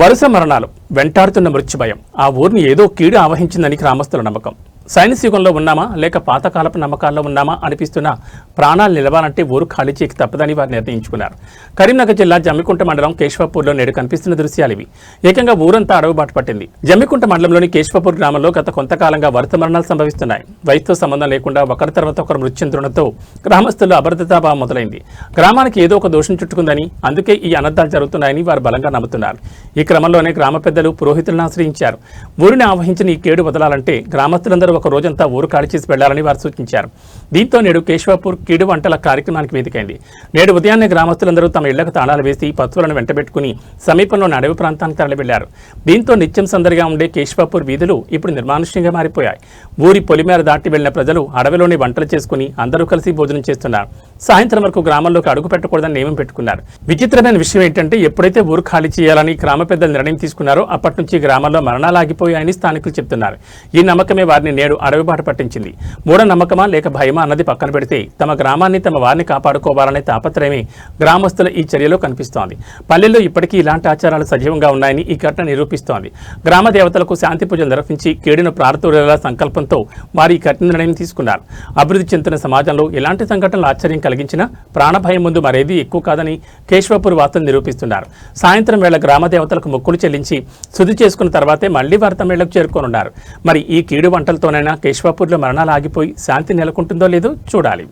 వరుస మరణాలు, వెంటాడుతున్న మృత్యుభయం, ఆ ఊరిని ఏదో కీడు ఆవహించిందని గ్రామస్తుల నమ్మకం. సైన్స్ యుగంలో ఉన్నామా లేక పాతకాలపు నమ్మకాల్లో ఉన్నామా అనిపిస్తున్న ప్రాణాలు నిలవాలంటే ఊరు ఖాళీ చేయక తప్పదని వారు నిర్ణయించుకున్నారు. కరీంనగర్ జిల్లా జమ్మికుంట మండలం కేశవపూర్లో నేడు కనిపిస్తున్న దృశ్యాలు ఇవి. ఏకంగా ఊరంతా అడవుబాటు పట్టింది. జమ్మికుంట మండలంలోని కేశవపూర్ గ్రామంలో గత కొంతకాలంగా వరుస మరణాలు సంభవిస్తున్నాయి. వయసుతో సంబంధం లేకుండా ఒకరి తర్వాత ఒకరు మృతి చెందడంతో గ్రామస్తుల్లో అభద్రతాభావం మొదలైంది. గ్రామానికి ఏదో ఒక దోషం చుట్టుకుందని, అందుకే ఈ అనర్థాలు జరుగుతున్నాయని వారు బలంగా నమ్ముతున్నారు. ఈ క్రమంలోనే గ్రామ పెద్దలు పురోహితులను ఆశ్రయించారు. ఊరిని ఆవహించిన ఈ కేడు వదలాలంటే గ్రామస్తులందరూ ఒక రోజంతా ఊరు ఖాళీ చేసి వెళ్లాలని వారు సూచించారు. దీంతో నేడు కేశవపూర్ కీడు వంటల కార్యక్రమానికి వేదికైంది. నేడు ఉదయాన్నే గ్రామస్తులందరూ తమ ఇళ్లకు తాళాలు వేసి పశువులను వెంటబెట్టుకుని సమీపంలోని అడవి ప్రాంతానికి తరలి వెళ్లారు. దీంతో నిత్యం సందడిగా ఉండే కేశవపూర్ వీధులు ఇప్పుడు నిర్మానుష్యంగా మారిపోయాయి. ఊరి పొలిమేర దాటి వెళ్లిన ప్రజలు అడవిలోని వంటలు చేసుకుని అందరూ కలిసి భోజనం చేస్తున్నారు. సాయంత్రం వరకు గ్రామంలోకి అడుగు పెట్టకూడదని నియమం పెట్టుకున్నారు. విచిత్రమైన విషయం ఏంటంటే ఎప్పుడైతే ఊరు ఖాళీ చేయాలని గ్రామ పెద్దలు నిర్ణయం తీసుకున్నారో అప్పటి నుంచి గ్రామాల్లో మరణాలు ఆగిపోయాయని స్థానికులు చెప్తున్నారు. ఈ నమ్మకమే వారిని నేడు అడవిబాట పట్టించింది. మూఢనమ్మకమా లేక భయమా అన్నది పక్కన పెడితే తమ గ్రామాన్ని తమ వారిని కాపాడుకోవాలనే తాపత్రయమే గ్రామస్తుల ఈ చర్యలో కనిపిస్తోంది. పల్లెల్లో ఇప్పటికీ ఇలాంటి ఆచారాలు సజీవంగా ఉన్నాయని ఈ ఘటన నిరూపిస్తోంది. గ్రామ దేవతలకు శాంతి పూజలు నిర్వహించి కేడును ప్రారతూరేలా సంకల్పంతో వారు ఈ కఠిన నిర్ణయం తీసుకున్నారు. అభివృద్ధి చెందుతున్న సమాజంలో ఇలాంటి సంఘటనలు ఆశ్చర్యం కలిగించిన ప్రాణభయం ముందు మరేది ఎక్కువ కాదని కేశవపూర్ వార్తలు నిరూపిస్తున్నారు. సాయంత్రం వేళ గ్రామ దేవతలకు మొక్కులు చెల్లించి శుద్ధి చేసుకున్న తర్వాతే మళ్లీ వారు తమ ఇళ్లకు చేరుకోనున్నారు. మరి ఈ కీడు వంటలతోనైనా కేశవపూర్లో మరణాలు ఆగిపోయి శాంతి నెలకొంటుందో లేదో చూడాలి.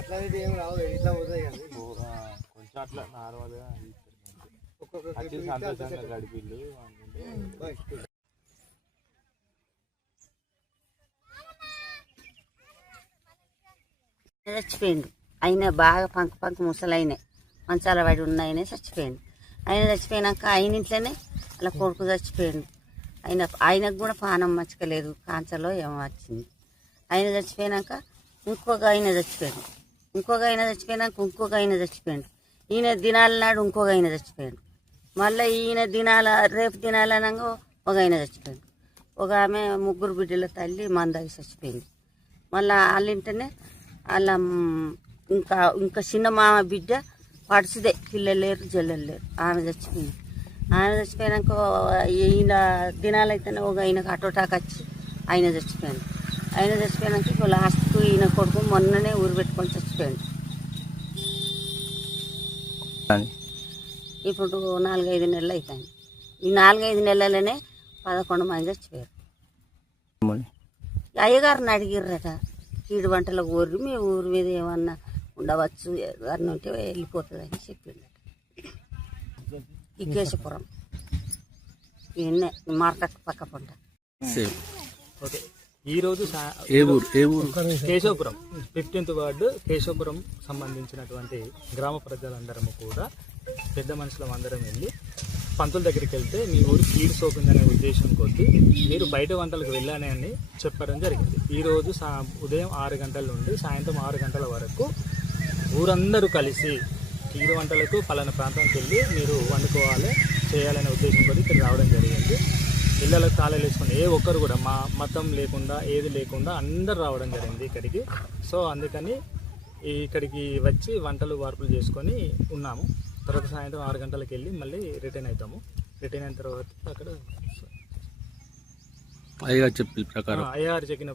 మాట్లాడేది ఏం రావు, ఇట్లా పోతాయి కానీ కొంచెం అట్లా నార్మల్గా సంతోషంగా గడిపిల్లు అనుకుంటే చచ్చిపోయిండు. ఆయన బాగా పంకు ముసలైన మంచాల పడి ఉన్నాయనే చచ్చిపోయిండు. ఆయన చచ్చిపోయినాక ఆయన ఇంట్లోనే అలా కొడుకు చచ్చిపోయిండు. ఆయనకు కూడా పానం మచ్చకలేదు, కాంచలో ఏమో వచ్చింది. ఆయన చచ్చిపోయినాక ఇంకొక ఆయన చచ్చిపోయాడు. ఇంకొక ఆయన చచ్చిపోయాడు. ఈయన దినాల నాడు ఇంకొక ఆయన చచ్చిపోయాడు. మళ్ళీ ఈయన రేపు దినాలు అనగా ఒక ఆయన చచ్చిపోయాడు. ఒక ఆమె 3 బిడ్డల తల్లి మందాగి చచ్చిపోయింది. మళ్ళీ వాళ్ళింటనే వాళ్ళ ఇంకా చిన్న మామ బిడ్డ పడుచుదే, పిల్లలు లేరు జల్లలు లేరు, ఆమె చచ్చిపోయింది. ఆమె చచ్చిపోయినాక ఈయన దినాలు అయితేనే ఒక ఆయనకు అటోటాక్ వచ్చి ఆయన చచ్చిపోయాడు. ఆయన చచ్చిపోయినాక ఇప్పుడు లాస్ట్కు ఈయన కొడుకు మొన్ననే ఊరు పెట్టుకొని చచ్చిపోయాడు. ఇప్పుడు 4-5 నెలలు అవుతాయి. ఈ 4-5 నెలలనే 11 మంది చచ్చిపోయారు. అయ్యగారిని అడిగిర్రట, కీడు వంటలకు కోరి మీ ఊరి మీద ఏమన్నా ఉండవచ్చు, ఎవరిని ఉంటే వెళ్ళిపోతుంది అని చెప్పిండట. ఈ కేశపురం ఈయన్నే మార్కెట్ పక్క పంట. ఓకే, ఈరోజు కేశవపురం 15th వార్డు కేశవపురం సంబంధించినటువంటి గ్రామ ప్రజలందరము కూడా పెద్ద మనుషులం అందరం వెళ్ళి పంతుల దగ్గరికి వెళ్తే మీ ఊరు కీడు సోకుందనే ఉద్దేశం కొద్ది మీరు బయట వంటలకు వెళ్ళానని చెప్పడం జరిగింది. ఈరోజు ఉదయం 6 గంటల నుండి సాయంత్రం 6 గంటల వరకు ఊరందరూ కలిసి కీడు వంటలకు పలానా ప్రాంతానికి వెళ్ళి మీరు వండుకోవాలి చేయాలనే ఉద్దేశం కొద్ది ఇక్కడ రావడం జరిగింది. ఇళ్ళలకు తాళాలు వేసుకుని ఏ ఒక్కరు కూడా మా మతం లేకుండా ఏది లేకుండా అందరు రావడం జరిగింది ఇక్కడికి. సో అందుకని ఇక్కడికి వచ్చి వంటలు వార్పులు చేసుకొని ఉన్నాము. తర్వాత సాయంత్రం 6 గంటలకు వెళ్ళి మళ్ళీ రిటర్న్ అవుతాము. రిటర్న్ అయిన తర్వాత అక్కడ అయ్యగారు చెప్పిన